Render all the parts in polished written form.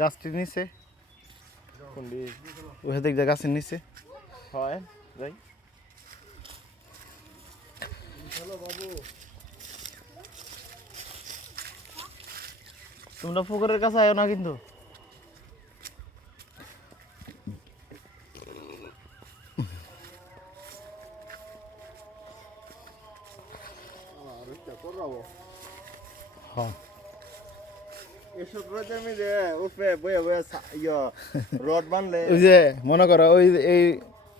গাছটির নিচে ওই দিক দিয়ে গাছের নিচে হয় যাই। তোমরা পুকুরের কাছে আয়ো না কিন্তু। ওই যে মনে করো ওই এই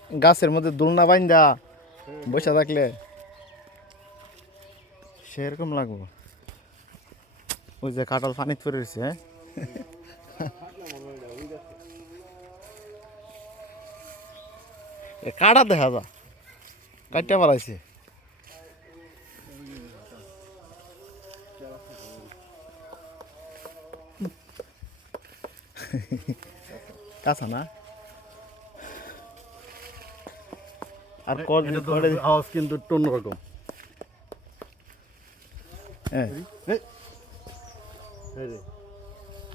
গাছের মধ্যে দোলনা বাইন্দা বসে থাকলে সেরকম লাগবো। ওই যে কাঁঠাল পানিতে পড়ে রয়েছে। হ্যাঁ কাটা দেখা যা কাটটা পালাইছে। কাঁচা না আর আওয়াজ কিন্তু অন্যরকম।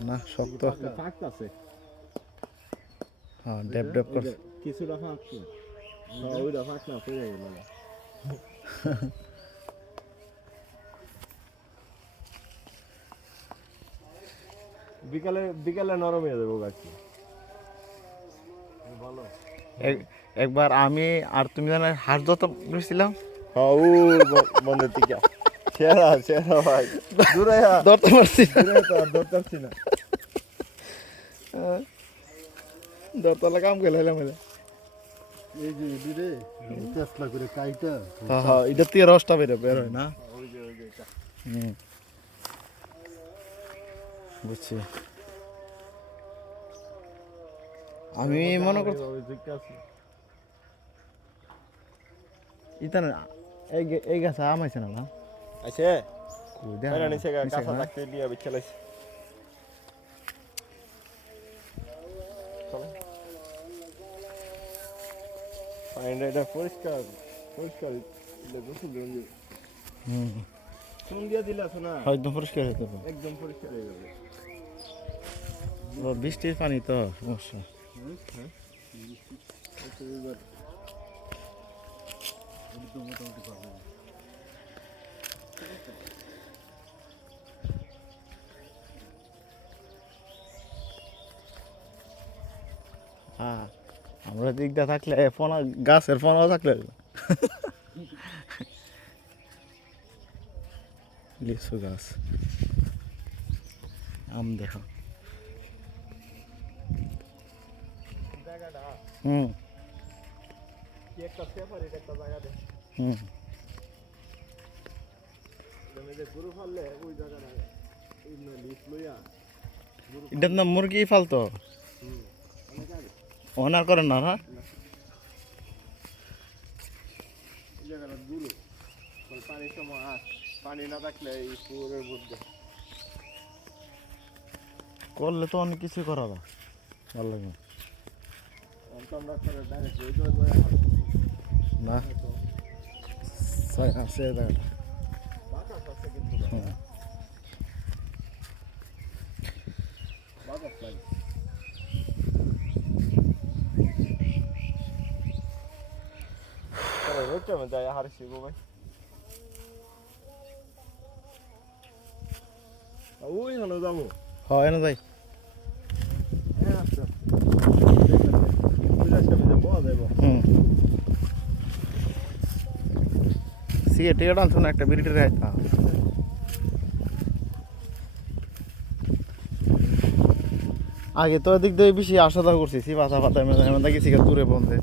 না শক্ত হ্যাঁ ডেপ ডেপ করে কিছুটা ফাঁকছে ওইটা ফাঁক না পড়ে গেল। বিকালে বিকালে নরম হয়ে যাবো গাছটি ভালো। একবার আমি আর তুমি জানো হাঁস ধরতে গেছিলাম। হ্যাঁ ও বন্ধের থেকে সেরা সেরা ভাই দূরে ধরতে পারছি ধরতে পারছি না ধরতে কাম করে লাইলাম। এই যে দিরে চেষ্টা করে কাইটা হ্যাঁ এটা থেকে রসটা বের হয় না। বুঝছি আমি মনে করছি ইতান এই গাছ আম আছে না আছে নিচে কাঁচা থাকতে দিয়ে বিছালাইছে। এটা পরিষ্কার পরিষ্কার চুন দিয়ে দিলে শোনা একদম পরিষ্কার হয়ে যাবে। একদম পরিষ্কার হয়ে যাবে। বৃষ্টির পানি তো সমস্যা। হ্যাঁ আমরা দিকটা থাকলে ফোনা গাছের ফোনাও থাকলে লিচু গাছ আম দেখো। হুম একটা সেপারেট একটা জায়গা দে হুম গরু ফাললে ওই জায়গাটা লিফ লইয়া এটার নাম মুরগি ফালতো অনার করেন না। হ্যাঁ এই জায়গাটা গুরু পানির সময় পানি না থাকলে এই পুকুরের মধ্যে করলে তো অনেক কিছু করা যায় ভালো লাগে না আছে যায় হারছি গো ভাই ওই হলো যাবো হয় না যাই সিগারেট টিকেট আনছো না একটা বিড়িটা খাইতা। আগে তো এদিক দিয়ে বেশি আসা যাওয়া করছি পাতা পাতা এমন দেখি সিগারেট দূরে বন্ধে